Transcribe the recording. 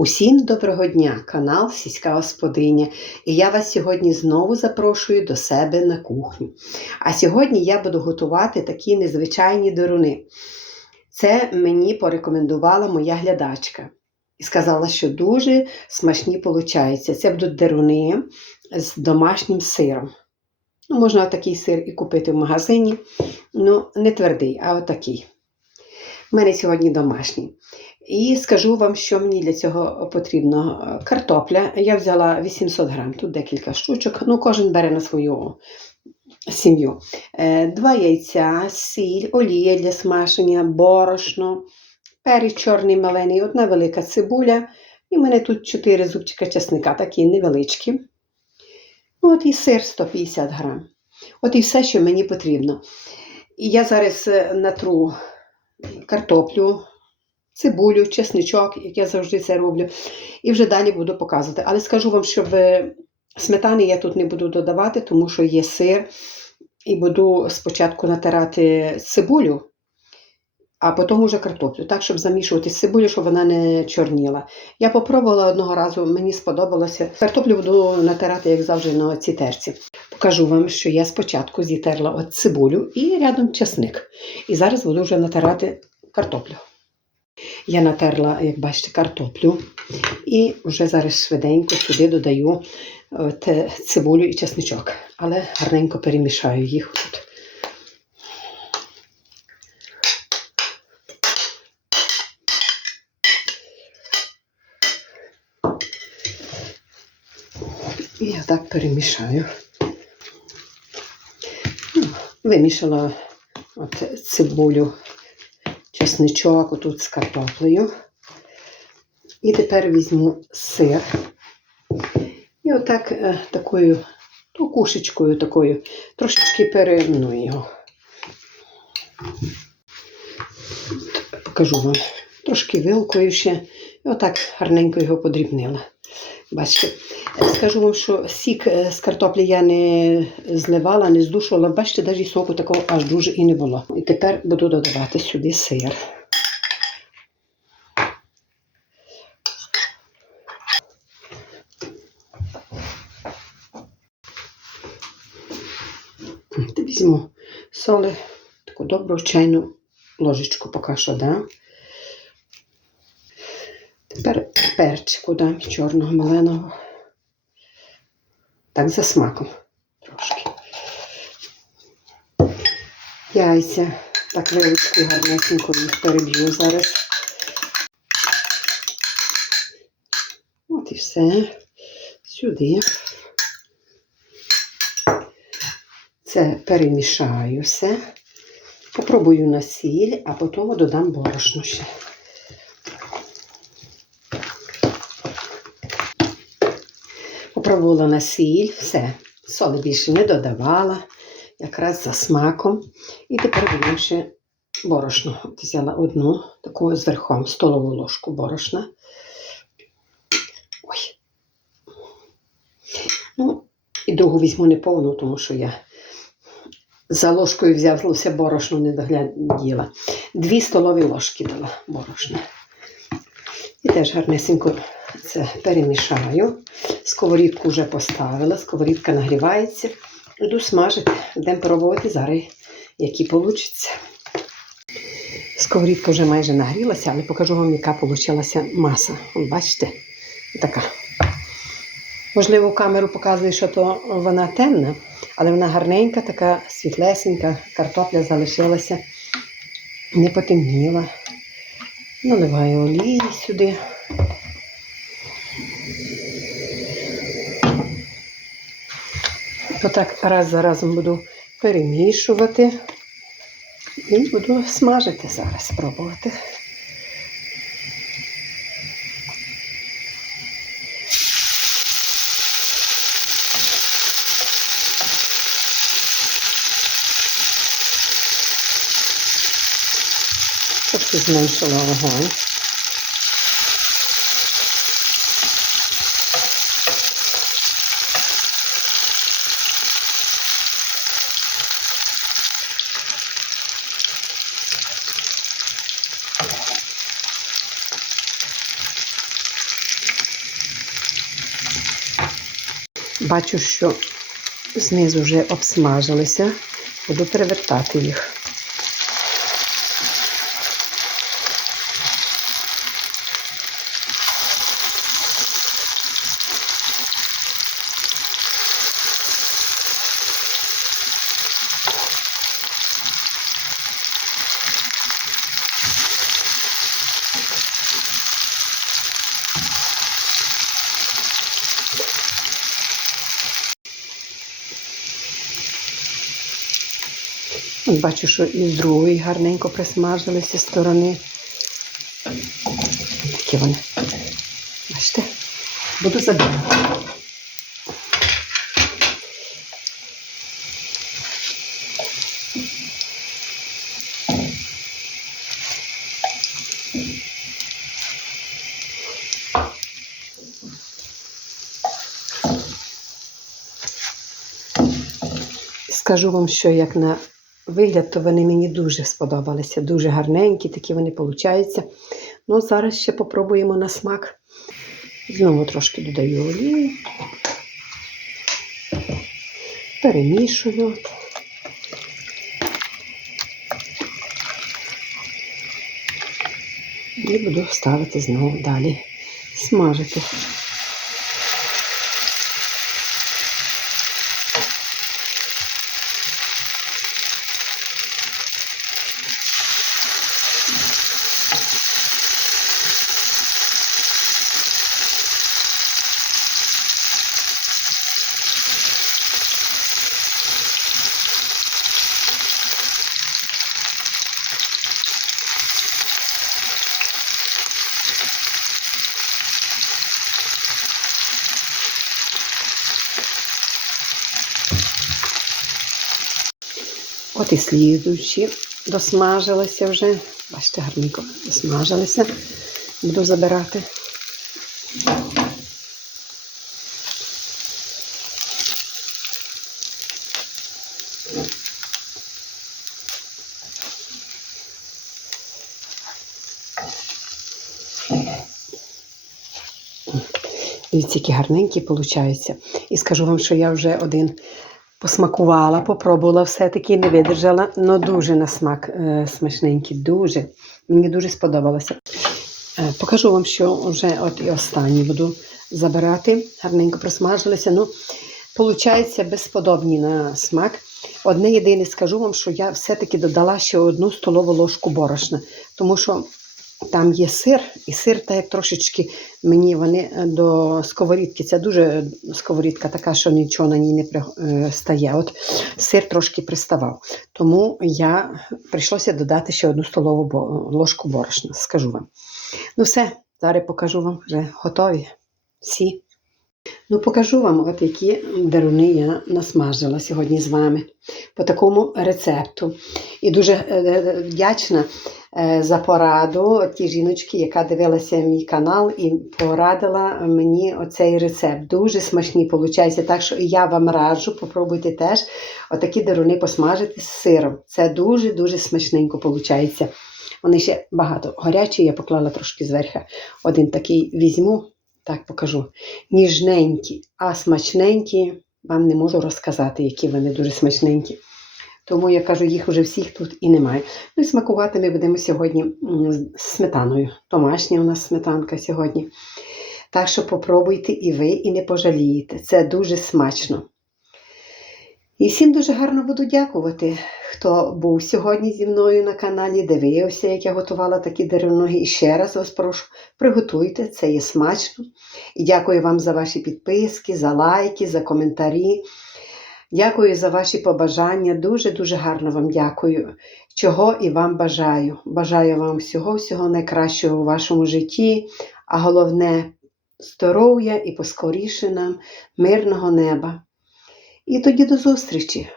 Усім доброго дня, канал Сільська Господиня. І я вас сьогодні знову запрошую до себе на кухню. А сьогодні я буду готувати такі незвичайні деруни. Це мені порекомендувала моя глядачка. І сказала, що дуже смачні получаються. Це будуть деруни з домашнім сиром. Ну, можна отакий сир і купити в магазині. Ну, не твердий, а отакий. У мене сьогодні домашній. І скажу вам, що мені для цього потрібно. Картопля. Я взяла 800 грам, тут декілька штучок. Ну, кожен бере на свою сім'ю. Е, Два яйця, сіль, олія для смаження, борошно, перець чорний малений, одна велика цибуля. І в мене тут 4 зубчика чесника, такі невеличкі. От і сир 150 грам. От і все, що мені потрібно. І я зараз е, натру картоплю, цибулю, чесничок, як я завжди це роблю. І вже далі буду показувати. Але скажу вам, щоб сметани я тут не буду додавати, тому що є сир. І буду спочатку натирати цибулю, а потім вже картоплю, так, щоб замішувати цибулю, щоб вона не чорніла. Я попробувала одного разу, мені сподобалося. Картоплю буду натирати, як завжди, на цій терці. Покажу вам, що я спочатку зітерла от цибулю і рядом чесник. І зараз буду вже натирати картоплю. Я натерла, як бачите, картоплю. І вже зараз швиденько сюди додаю от, цибулю і чесничок. Але гарненько перемішаю їх тут. І я так перемішаю. Ну, Вимішала от цибулю, чесничок отут з картоплею. І тепер візьму сир. І отак е, такою ну, кушечкою такою трошечки перемну його. Покажу вам. Трошки вилкою ще. І отак гарненько його подрібнила. Бачите, скажу вам, що сік е, з картоплі я не зливала, не здушувала. Бачите, навіть соку такого аж дуже і не було. І тепер буду додавати сюди сир. Візьму соли, таку добру чайну ложечку поки що дам. Тепер перчику дам чорного маленого. Так, за смаком трошки. Яйця. Так вилочкою гарнесенько їх переб'ю зараз. От і все. Сюди. Це перемішаю все. Попробую на сіль, а потім додам борошно ще. Попробувала на сіль, все. Соли більше не додавала, якраз за смаком. І тепер беру ще борошно. Взяла одну таку з верхом столову ложку борошна. Ой. Ну, і другу візьму не повну, тому що я за ложкою взялося борошно, не догляділа. Дві столові ложки дала борошна. І теж гарнесенько це перемішаю. Сковорідку вже поставила, сковорідка нагрівається. Йду смажити, будемо пробувати зараз, які получаться. Сковорідка вже майже нагрілася, але покажу вам, яка вийшла маса. Бачите? Така. Можливо, камеру показує, що то вона темна, але вона гарненька, така світлесенька, картопля залишилася, не потемніла. Наливаю олії сюди. Отак раз за разом буду перемішувати і буду смажити зараз, спробувати. Трохи зменшила вогонь. Бачу, що знизу вже обсмажилися. Буду перевертати їх. От Бачу, що і з другої гарненько присмажилися сторони. Такі вони. Бачите? Буду забирати. Скажу вам, що як на вигляд, то вони мені дуже сподобалися. Дуже гарненькі, такі вони получаються. Ну, зараз ще попробуємо на смак. Знову трошки додаю олії. Перемішую. І буду ставити знову далі смажити. От і слідуючі досмажилися вже. Бачите, гарненько досмажилися. Буду забирати. Дивіться, які гарненькі получаються. І скажу вам, що я вже один посмакувала, попробувала все-таки не видержала, але дуже на смак е, смачненький, дуже. Мені дуже сподобалося. Е, покажу вам, що вже от і останні буду забирати. Гарненько просмажилися. Ну, Получається безподобні на смак. Одне єдине скажу вам, що я все-таки додала ще одну столову ложку борошна, тому що там є сир, і сир так як трошечки мені вони е, до сковорідки. Це дуже сковорідка така, що нічого на ній не при- е. От сир трошки приставав. Тому я прийшлося додати ще одну столову ложку борошна, скажу вам. Ну все, зараз покажу вам вже готові. Всі. Ну, покажу вам, от які деруни я насмажила сьогодні з вами по такому рецепту. І дуже е, вдячна за пораду тій жіночки, яка дивилася мій канал і порадила мені оцей рецепт. Дуже смачні получаються. Так що я вам раджу, попробуйте теж отакі деруни посмажити з сиром. Це дуже-дуже смачненько виходить. Вони ще багато гарячі, я поклала трошки зверху. Один такий візьму, так покажу. Ніжненькі, а смачненькі, вам не можу розказати, які вони дуже смачненькі. Тому я кажу, їх вже всіх тут і немає. Ну і смакувати ми будемо сьогодні з сметаною. Домашня у нас сметанка сьогодні. Так що попробуйте і ви, і не пожалієте. Це дуже смачно. І всім дуже гарно буду дякувати, хто був сьогодні зі мною на каналі, дивився, як я готувала такі дереноги. І ще раз вас прошу, приготуйте, це є смачно. І дякую вам за ваші підписки, за лайки, за коментарі. Дякую за ваші побажання. Дуже-дуже гарно вам дякую. Чого і вам бажаю. Бажаю вам всього-всього найкращого у вашому житті, а головне здоров'я і поскоріше нам, мирного неба. І тоді до зустрічі!